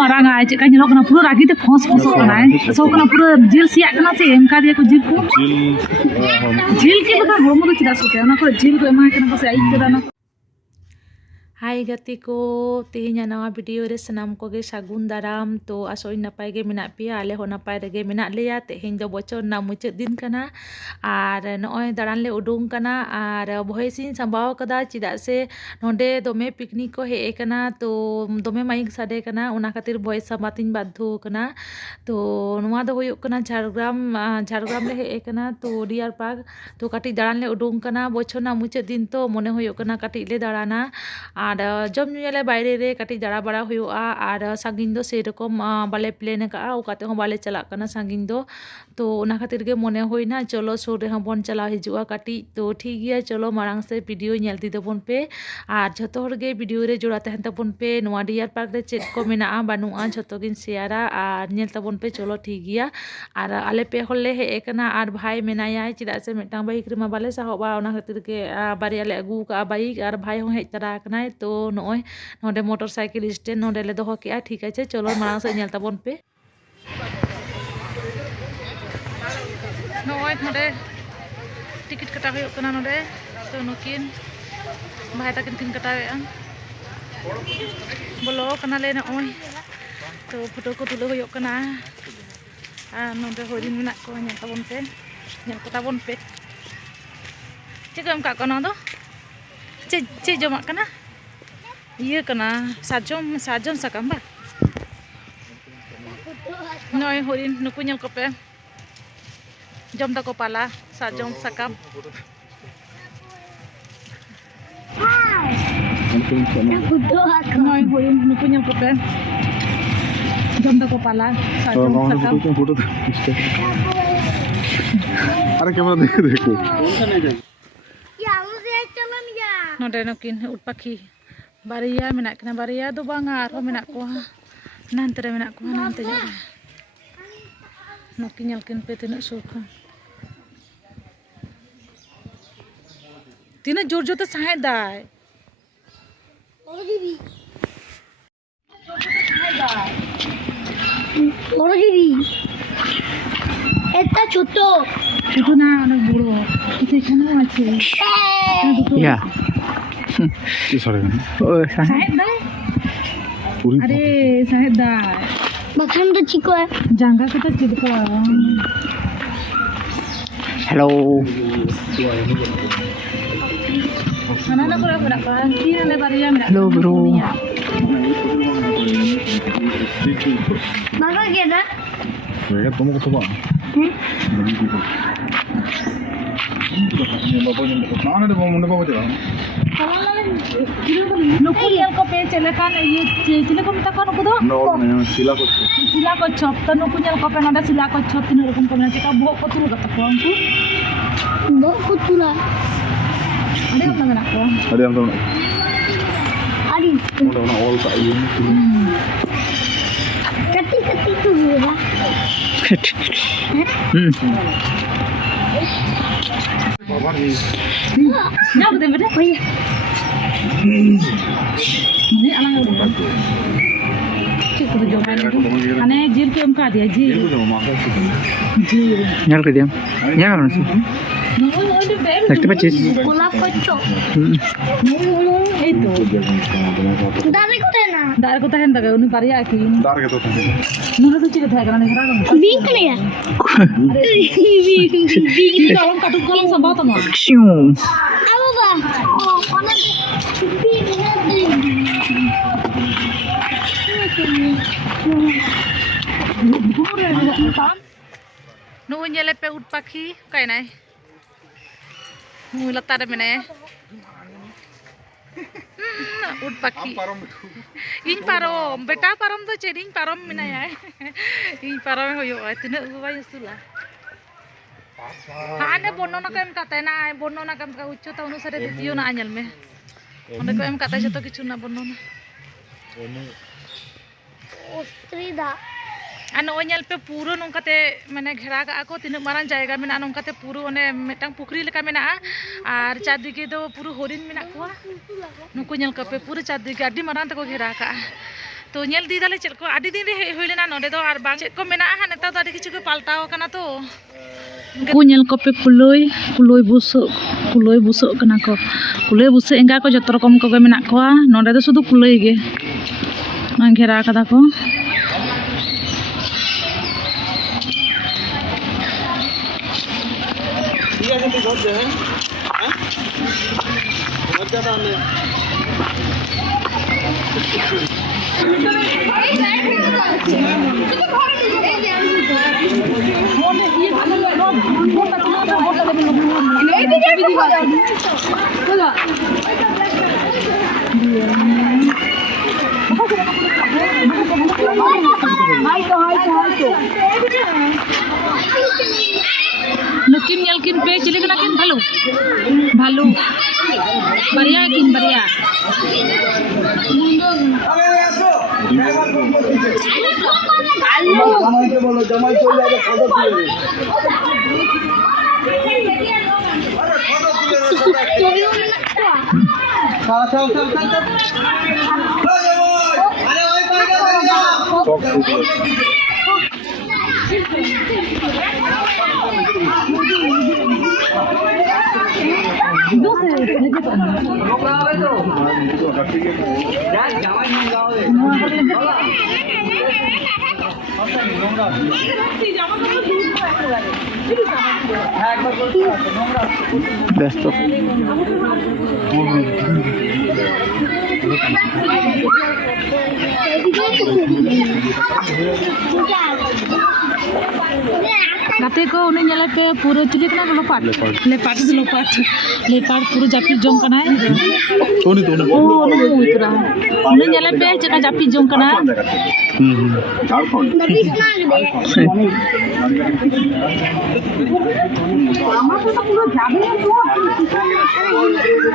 marang ay cek kan nyelok na pura ragi te phos phos kana so kana pura jil siak kana se em ka dia ko jil ko jil ke baka homo to chida sote ona ko jil ko ema kana ko se ai kada na Hai gati ko tihinya nawa video re senam ko ge sagun daram to asoi napai ge minak pia ale ho napai ge minak le ya tehing do bocor na mucet din kana ar noy daran le udung kana ar bohai sin sambaw kada chida se nonde dome picnic ko he kana to dome maik sade kana ona khatir boy samatin badhu kana to noa do hoyuk kana Jhargram le he kana to Deer Park to kati daran le udung kana bocor na mucet din to mone hoyuk kana kati le darana जम नुयाले बायरे रे कटी जड़ा बड़ा हुआ और सांगिन दो सेरकम बाले plane का ओकाते हो बाले चला कना सांगिन दो तो ओना खातिर गे मने होइना चलो सुर रे बन चला हिजुआ कटी तो ठीक गया चलो मारांग से वीडियो नेलती दबन पे और झतो हर गे वीडियो रे जोड़ा तहन तबन पे नोआ डियर पार्क रे चेक को मेना बानुआ झतो गिन शेयरा और नेल तबन पे चलो ठीक गया और आले पे होले हे एकना और भाई मेनाया चिदा से मिटांग बाइक रे मा बाले साहबा ओना खातिर गे बारिया ले अगू का बाइक और भाई हो हेज तरा कनाय तो नोय नोडे मोटरसाइकिल स्टैंड नोडे ले दोहो के ठीक है चलो मारांग से नेल तबन पे नोय नोडे टिकट कटा हुई कना नोडे तो नुकिन भाई तकिन किन कटावे बोलो कना ले नोय तो फोटो को तुलो हुई कना नोडे होरिन मेना को नेल तबन पे नेल कटाबन पे चेकम का कना दो चे जमा कना iya kena sajom sakam ba noy horin nuku nyel kope jom ta ko pala sajom sakam noy horin nuku nyel kope jom ta ko pala sajom sakam अरे कैमरा देखो देखो node nukin ut pakhi Baria menak kena baria do bangar ho menak ko nanti re menak ko nanti ja nukin nyalkin pe tinak suka tina jor jor te sahe dai বড় দিদি এটা ছোট ছোট না অনেক বড় এখানেও আছে ইয়া কি সরে সাহেব দাই আরে সাহেব দাই মাখান তো চিকো জাঙ্গা কত চিকো hello sana na pura pura kan kira le baria mera halo bro মাখা কেডা Mereka tunggu ke coba. Mana ada bawang bawa jalan? nuku yel ko pe chele kan ye chele ko mita kono kudo No, sila ko. sila ko chop to nuku yel ko pe nada sila ko chop tinu rokom ko mena cheka bo ko tulu kata ko anku bo kutula ada apa mena ko Ada yang tahu? ari Udah all tak ini. kati tu ya Bawa ni. na bede bede oh ya ni alang udah cik ko jokan ane jil ke em ka dia Itu jil cuma makan sih. jil nyal ke dia nyal kan sih no udah be দেখতে পাচ্ছিস গোলাপ কচ্চো এই তো দাঁড়ে কোথায় না dar ko tahen daga uni pariya ki Dar gitu kan. nuna to chile thai kana hera ko বিঙ্ক নেই bikin dalam katuk kalam sabau tama সিউ আ বাবা অনেক nu nyele pe ut pakhi kai nai nu latar mene ut pakhi in parom beta parom to cheding parom minaya in parom hoyo tinu ba yusula ane bonona kam katena bonona kam ka uccho ta unusare ditiyo na anyal me onde ko em kata joto kichu na bonona ostrida ano onyal pe puro nongkate mane घेरा का ako tinuk marang jayga mena nongkate puro one metang pukri leka mena ar chadike do puro horin mena ko nuku nyal ka pe puro chadike adi marang ta ko घेरा ka तो nyel di dale chet ko adi din re hoi lena node do ar bang chet ko mena ha neta to adi kichu ko paltao kana to ku nyel ko pe kuloi busuk kana ko kuloi busuk enga ko joto rokom ko ge mena ko node do sudu kuloi ge nghera kada ko Nukin nyalkin pe cili kena kin balu baria kin baria ব্যস্ত Kate ko unih nyala pe pura cili kena leopard pura japi jong kana Tony oh no itu dah unih nyala pe caka japi jong kana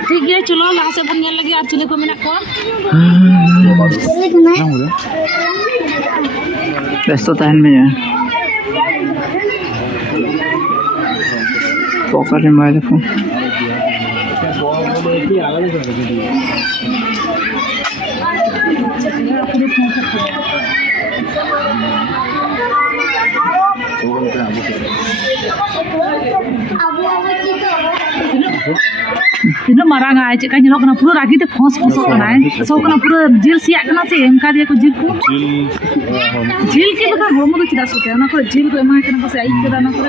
ठीक है चलो last से बन लगी आज चले को मेना को व्यस्त tahan में ya pokoknya mobile phone Tino marang aja cek kan nyelok kena pura lagi teh fos kena so kena pura jil siak kena sih engkau dia ko jil ko jil ke bukan homo tuh tidak suka anak ko jil ko emang kena pas aik kena anak ko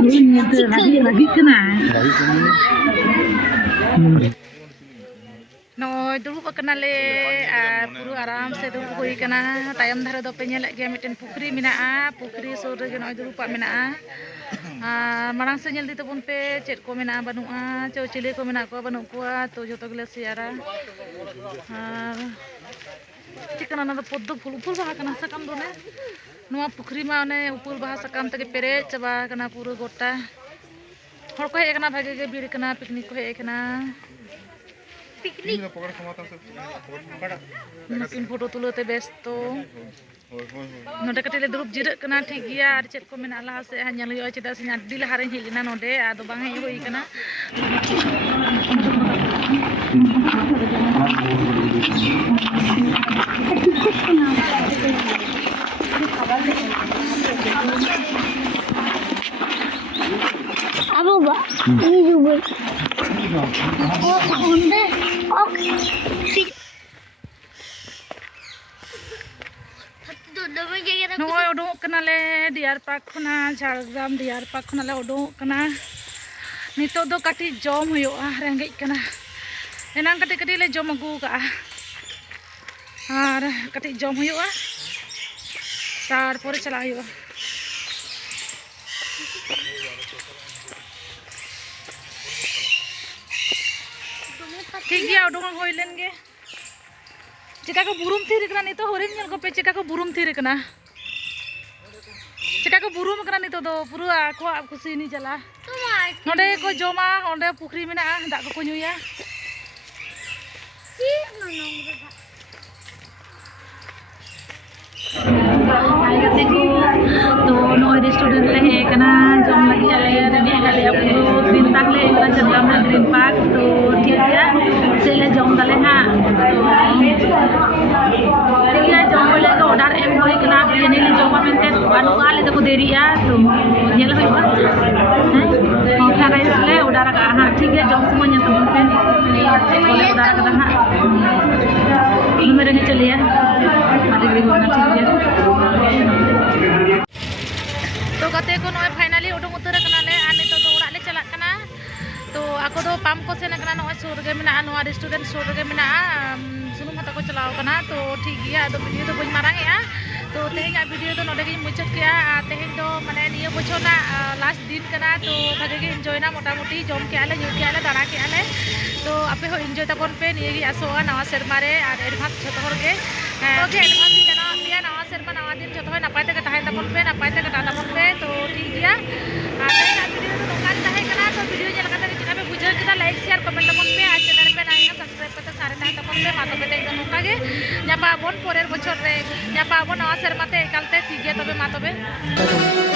ini lagi kena Noi dulu kena le puru aram se dulu koi kena tayam dhara do penyel lagi miten pukri mina pukri sore ge noi dulu pak mina marang se nyel di tebun pe chet ko mina banu cau cile ko mina ko banu ko to joto gele siara cikana na poddo pul baha kana sakam do ne noa pukri ma one upul baha sakam tege pere chaba kana puru gota hor ko he kana bhage ge bir kana picnic ko he kana Piknik. Mungkin foto tulo te besto. Node katile durup jirak kana thik giya ar chet ko mena Allah se hanya lagi ceda se nyadi la hare hejna node ado bang he hoi kana. Abu ba ini juga Noi odong kena le diar park khona Jhargram diar park khona le odong kena nito do kati jom huyoa rengej kana enang kati le jom agu ka ar kati jom huyoa tarpore chala huyoa ठीक है Udong होई लेन गे चिका को बुरुम their कना नितो होरिन nail को पे चिका को बुरुम their कना चिका को बुरुम कना नितो दो पुरा को आप खुशी नि चला नोडे को जोमा ओंडे पुखरी मेना दाग को नुया तो नोय रेस्टोरेंट ले हे कना जम लगी आले रेडी आले अपनो दिन तक ले कना जम ग्रीन पार्क तो ठीक है से ले जम तले ना Dia jom boleh ke order boy kena ini li jom mente anu kali tu deriya tu nyela hoy ba mau kena isle order ka ha ठीक है jom semuanya teman pen boleh order ka dah nomor ni चले ya ada beri hona ठीक है तो कते को नय finally उडुंग उतर कनाले आ नितो तो उड़ा ले चला कना तो ako do pam ko sen कना नय सुर गे मेना नवा रेस्टोरेंट सुर गे मेना सुनुम हता को चलाव कना तो ठीक गया तो वीडियो तो बन मारंग या तो तेहें वीडियो तो नोडे गे मुचाद किया तेहें तो माने निया बछर ना लास्ट दिन कना तो भागे गे एंजॉय ना मोटामुटी जम के आले न्यू के आले दाड़ा के आले तो आपे हो एंजॉय तबन पे निया गे आसोआ नवा सेरमा रे आर एडवांस जतो हर गे ओके एडवांस जना पे नवा सेरमा नवा दिन जतो है नापाय ते ताहे तबन पे नापाय ते तबन पे तो ठीक गया आर तेहें वीडियो तो नोका ताहे कना तो वीडियो जेल कता के चिना पे बुझर किदा लाइक शेयर कमेंट तबन पे आ चैनल पे ना सब्सक्राइब कते सारे ताहे तबन पे मा तबे ते नोका गे ᱧᱟᱯᱟ ᱵᱚᱱ ᱯᱚᱨᱮᱨ ᱵᱚᱪᱷᱚᱨ ᱨᱮ ᱧᱟᱯᱟ ᱵᱚᱱ ᱱᱟᱣᱟ ᱥᱮᱨᱢᱟ তে ᱮᱠᱟᱞᱛᱮ ᱴᱷᱤᱠ ᱜᱮᱭᱟ ᱛᱚᱵᱮ ᱢᱟ ᱛᱚᱵᱮ